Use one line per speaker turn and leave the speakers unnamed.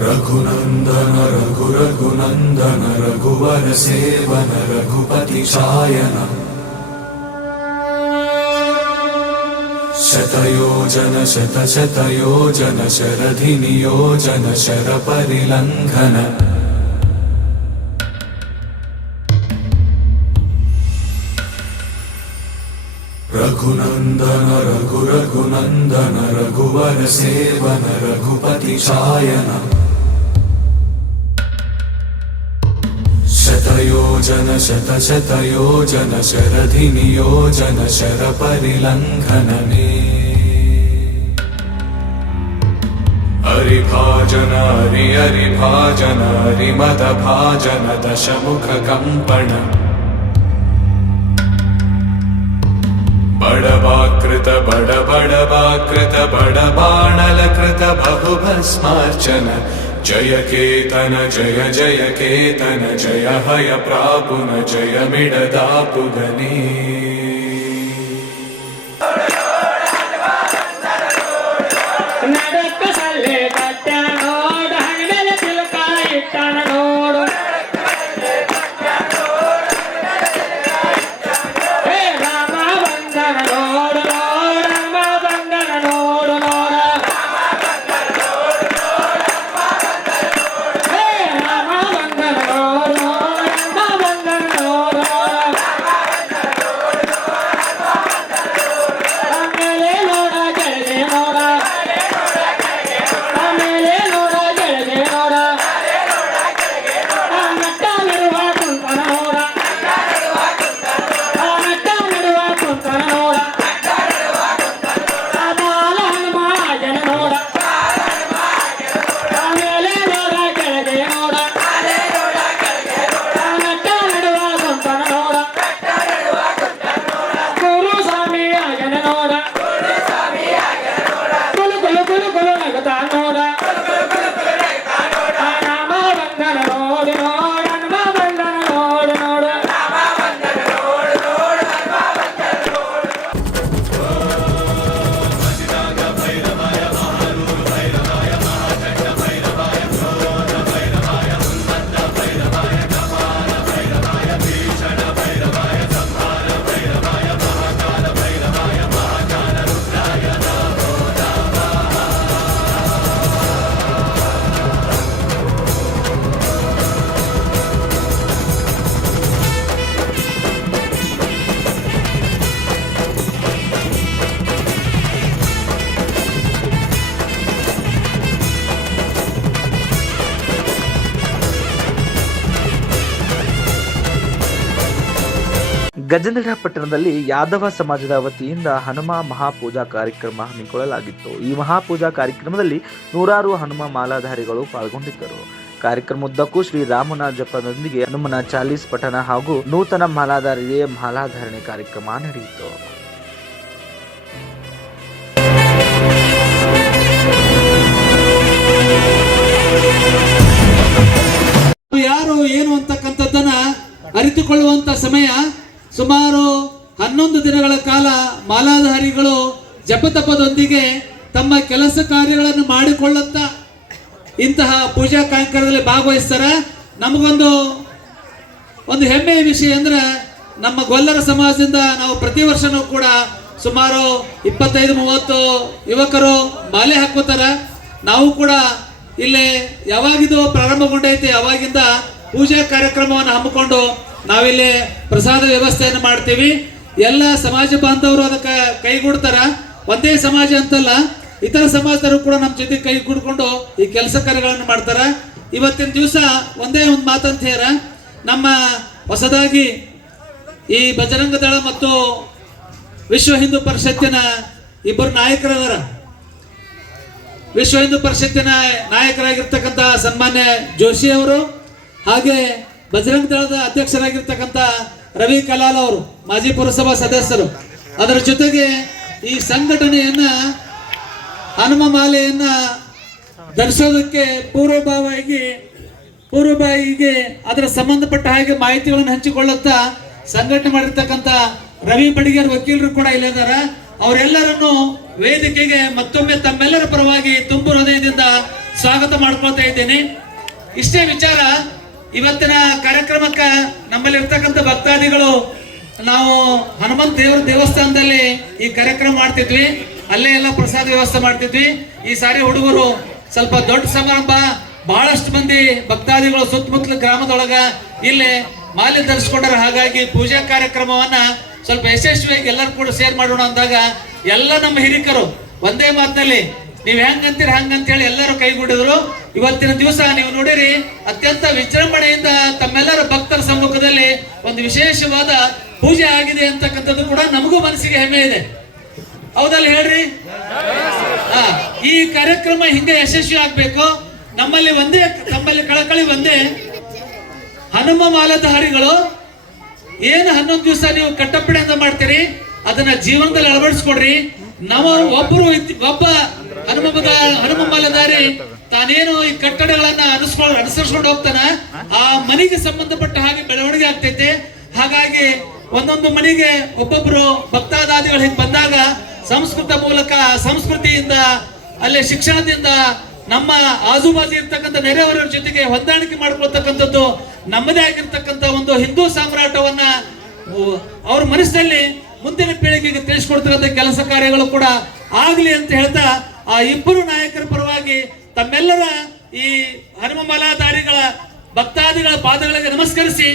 रघुनन्दन रघु रघुनन्दन रघुवर सेवन रघुपति चायन। शतयोजन शतशतयोजन शरधि नियोजन शरपरिलङ्घन रघुनन्दन रघु रघुनन्दन रघुवर सेवन रघुपति चायन शतयोजन शतशतयोजन शरधि नियोजन शरपरिलङ्घनने हरिभाजन हरि हरिभाजन हरिमदभाजन दशमुखकम्पण बडवाकृत बड बडवाकृत बडबाणलकृत बहुभस्मार्चन जय केतन जय जय केतन जय हय प्रापुन जय मिडदापुगने
ಗಜೇಂದ್ರ ಪಟ್ಟಣದಲ್ಲಿ ಯಾದವ ಸಮಾಜದ ವತಿಯಿಂದ ಹನುಮ ಮಹಾಪೂಜಾ ಕಾರ್ಯಕ್ರಮ ಹಮ್ಮಿಕೊಳ್ಳಲಾಗಿತ್ತು. ಈ ಮಹಾಪೂಜಾ ಕಾರ್ಯಕ್ರಮದಲ್ಲಿ ನೂರಾರು ಹನುಮ ಮಾಲಾಧಾರಿಗಳು ಪಾಲ್ಗೊಂಡಿದ್ದರು. ಕಾರ್ಯಕ್ರಮದುದ್ದಕ್ಕೂ ಶ್ರೀರಾಮನ ಜಪದೊಂದಿಗೆ ಹನುಮನ ಚಾಲೀಸ್ ಪಠಣ ಹಾಗೂ ನೂತನ ಮಾಲಾಧಾರಿಗೆ ಮಾಲಾಧಾರಣೆ ಕಾರ್ಯಕ್ರಮ ನಡೆಯಿತು.
ಯಾರು ಏನು ಅಂತಕ್ಕಂಥದ್ದನ್ನ ಅರಿತುಕೊಳ್ಳುವಂತ ಸಮಯ ಸುಮಾರು ಹನ್ನೊಂದು ದಿನಗಳ ಕಾಲ ಮಾಲಾಧಾರಿಗಳು ಜಪತಪದೊಂದಿಗೆ ತಮ್ಮ ಕೆಲಸ ಕಾರ್ಯಗಳನ್ನು ಮಾಡಿಕೊಳ್ಳುತ್ತ ಇಂತಹ ಪೂಜಾ ಕಾರ್ಯಕ್ರಮದಲ್ಲಿ ಭಾಗವಹಿಸ್ತಾರ. ನಮಗೊಂದು, ಒಂದು ಹೆಮ್ಮೆಯ ವಿಷಯ ಅಂದ್ರೆ ನಮ್ಮ ಗೊಲ್ಲರ ಸಮಾಜದಿಂದ ನಾವು ಪ್ರತಿ ವರ್ಷನೂ ಕೂಡ ಸುಮಾರು ಇಪ್ಪತ್ತೈದು, ಮೂವತ್ತು ಯುವಕರು ಮಾಲೆ ಹಾಕೋತಾರ ನಾವು ಕೂಡ ಇಲ್ಲಿ ಯಾವಾಗಿದು ಪ್ರಾರಂಭಗೊಂಡೈತೆ, ಅವಾಗಿಂದ ಪೂಜಾ ಕಾರ್ಯಕ್ರಮವನ್ನು ಹಮ್ಮಿಕೊಂಡು ನಾವಿಲ್ಲಿ ಪ್ರಸಾದ ವ್ಯವಸ್ಥೆಯನ್ನು ಮಾಡ್ತೀವಿ. ಎಲ್ಲ ಸಮಾಜ ಬಾಂಧವರು ಅದಕ್ಕೆ ಕೈಗೂಡ್ತಾರ ಒಂದೇ ಸಮಾಜ ಅಂತಲ್ಲ, ಇತರ ಸಮಾಜದವರು ಕೂಡ ನಮ್ಮ ಜೊತೆ ಕೈಗೂಡ್ಕೊಂಡು ಈ ಕೆಲಸ ಕಾರ್ಯಗಳನ್ನು ಮಾಡ್ತಾರ. ಇವತ್ತಿನ ದಿವಸ ಒಂದೇ ಒಂದು ಮಾತಂತ ಹೇರ ನಮ್ಮ ಹೊಸದಾಗಿ ಈ ಬಜರಂಗ ದಳ ಮತ್ತು ವಿಶ್ವ ಹಿಂದೂ ಪರಿಷತ್ತಿನ ಇಬ್ಬರು ನಾಯಕರದಾರ. ವಿಶ್ವ ಹಿಂದೂ ಪರಿಷತ್ತಿನ ನಾಯಕರಾಗಿರ್ತಕ್ಕಂಥ ಸನ್ಮಾನ್ಯ ಜೋಶಿ ಅವರು, ಹಾಗೆ ಬಜರಂಗ ದಳದ ಅಧ್ಯಕ್ಷರಾಗಿರ್ತಕ್ಕಂಥ ರವಿ ಕಲಾಲ್ ಅವರು, ಮಾಜಿ ಪುರಸಭಾ ಸದಸ್ಯರು. ಅದರ ಜೊತೆಗೆ ಈ ಸಂಘಟನೆಯನ್ನ ಹನುಮ ಮಾಲೆಯನ್ನ ಧರಿಸೋದಕ್ಕೆ ಪೂರ್ವಭಾವಿಯಾಗಿ ಪೂರ್ವಭಾವಿಗೆ ಅದರ ಸಂಬಂಧಪಟ್ಟ ಹಾಗೆ ಮಾಹಿತಿಗಳನ್ನು ಹಂಚಿಕೊಳ್ಳುತ್ತಾ ಸಂಘಟನೆ ಮಾಡಿರ್ತಕ್ಕಂಥ ರವಿ ಬಡಿಗೇರ್ ವಕೀಲರು ಕೂಡ ಇಲ್ಲಿದ್ದಾರೆ ಅವರೆಲ್ಲರನ್ನು ವೇದಿಕೆಗೆ ಮತ್ತೊಮ್ಮೆ ತಮ್ಮೆಲ್ಲರ ಪರವಾಗಿ ತುಂಬು ಹೃದಯದಿಂದ ಸ್ವಾಗತ ಮಾಡ್ಕೊಳ್ತಾ ಇದ್ದೇನೆ. ಇಷ್ಟೇ ವಿಚಾರ ಇವತ್ತಿನ ಕಾರ್ಯಕ್ರಮಕ್ಕ ನಮ್ಮಲ್ಲಿ ಇರ್ತಕ್ಕಂಥ ಭಕ್ತಾದಿಗಳು, ನಾವು ಹನುಮಂತ ದೇವರ ದೇವಸ್ಥಾನದಲ್ಲಿ ಈ ಕಾರ್ಯಕ್ರಮ ಮಾಡ್ತಿದ್ವಿ. ಅಲ್ಲೇ ಎಲ್ಲ ಪ್ರಸಾದ ವ್ಯವಸ್ಥೆ ಮಾಡ್ತಿದ್ವಿ. ಈ ಸಾರಿ ಹುಡುಗರು ಸ್ವಲ್ಪ ದೊಡ್ಡ ಸಮಾರಂಭ. ಬಹಳಷ್ಟು ಮಂದಿ ಭಕ್ತಾದಿಗಳು ಸುತ್ತಮುತ್ತಲ ಗ್ರಾಮದೊಳಗ ಇಲ್ಲಿ ಮಾಲೆ ಧರಿಸ್ಕೊಂಡಾರ. ಹಾಗಾಗಿ ಪೂಜಾ ಕಾರ್ಯಕ್ರಮವನ್ನ ಸ್ವಲ್ಪ ಯಶಸ್ವಿಯಾಗಿ ಎಲ್ಲರೂ ಕೂಡ ಶೇರ್ ಮಾಡೋಣ ಅಂದಾಗ ಎಲ್ಲ ನಮ್ಮ ಹಿರಿಕರು ಒಂದೇ ಮಾತಿನಲ್ಲಿ, ನೀವು ಹೆಂಗಂತೀರಿ ಹಂಗಂತೇಳಿ ಎಲ್ಲರೂ ಕೈಗೂಡಿದ್ರು. ಇವತ್ತಿನ ದಿವಸ ನೀವು ನೋಡಿರಿ, ಅತ್ಯಂತ ವಿಜೃಂಭಣೆಯಿಂದ ತಮ್ಮೆಲ್ಲರ ಭಕ್ತರ ಸಮ್ಮುಖದಲ್ಲಿ ಒಂದು ವಿಶೇಷವಾದ ಪೂಜೆ ಆಗಿದೆ ಅಂತಕ್ಕಂಥದ್ದು ಕೂಡ ನಮಗೂ ಮನಸ್ಸಿಗೆ ಹೆಮ್ಮೆ ಇದೆ. ಹೌದಲ್ಲ ಹೇಳ್ರಿ? ಹಾ, ಈ ಕಾರ್ಯಕ್ರಮ ಹಿಂಗೆ ಯಶಸ್ವಿ ಆಗ್ಬೇಕು. ನಮ್ಮಲ್ಲಿ ಒಂದೇ ನಮ್ಮಲ್ಲಿ ಕಳಕಳಿ ಒಂದೇ ಹನುಮ ಮಾಲಧಾರಿಗಳು. ಏನು ಹನ್ನೊಂದು ದಿವಸ ನೀವು ಕಟ್ಟಪ್ಪಣೆಯಿಂದ ಮಾಡ್ತೀರಿ, ಅದನ್ನ ಜೀವನದಲ್ಲಿ ಅಳವಡಿಸ್ಕೊಡ್ರಿ. ನಾವು ಒಬ್ಬರು ಒಬ್ಬ ಹನುಮ ಹನುಮ ಮಾಲಧಾರಿ ತಾನೇನು ಈ ಕಟ್ಟಡಗಳನ್ನ ಅನುಸ್ಕೊಂಡು ಅನುಸರಿಸ್ಕೊಂಡು ಹೋಗ್ತಾನ, ಆ ಮನೆಗೆ ಸಂಬಂಧಪಟ್ಟ ಹಾಗೆ ಬೆಳವಣಿಗೆ ಆಗ್ತೈತೆ. ಹಾಗಾಗಿ ಒಂದೊಂದು ಮನೆಗೆ ಒಬ್ಬೊಬ್ರು ಭಕ್ತಾದಾದಿಗಳು ಹಿಂಗೆ ಬಂದಾಗ ಸಂಸ್ಕೃತ ಮೂಲಕ, ಸಂಸ್ಕೃತಿಯಿಂದ, ಅಲ್ಲೇ ಶಿಕ್ಷಣದಿಂದ ನಮ್ಮ ಆಜುಬಾಜು ಇರ್ತಕ್ಕಂಥ ನೆರೆಯವರ ಜೊತೆಗೆ ಹೊಂದಾಣಿಕೆ ಮಾಡ್ಕೊಳ್ತಕ್ಕಂಥದ್ದು ನಮ್ಮದೇ ಆಗಿರ್ತಕ್ಕಂಥ ಒಂದು ಹಿಂದೂ ಸಾಮ್ರಾಟವನ್ನ ಅವ್ರ ಮನಸ್ಸಿನಲ್ಲಿ ಮುಂದಿನ ಪೀಳಿಗೆಗೆ ತಿಳಿಸ್ಕೊಡ್ತಕ್ಕಂಥ ಕೆಲಸ ಕಾರ್ಯಗಳು ಕೂಡ ಆಗ್ಲಿ ಅಂತ ಹೇಳ್ತಾ ಆ ಇಬ್ಬರು ನಾಯಕರ ಪರವಾಗಿ ತಮ್ಮೆಲ್ಲರ ಈ ಹನುಮ ಮಾಲಾಧಾರಿಗಳ ಭಕ್ತಾದಿಗಳ ಪಾದಗಳಿಗೆ ನಮಸ್ಕರಿಸಿ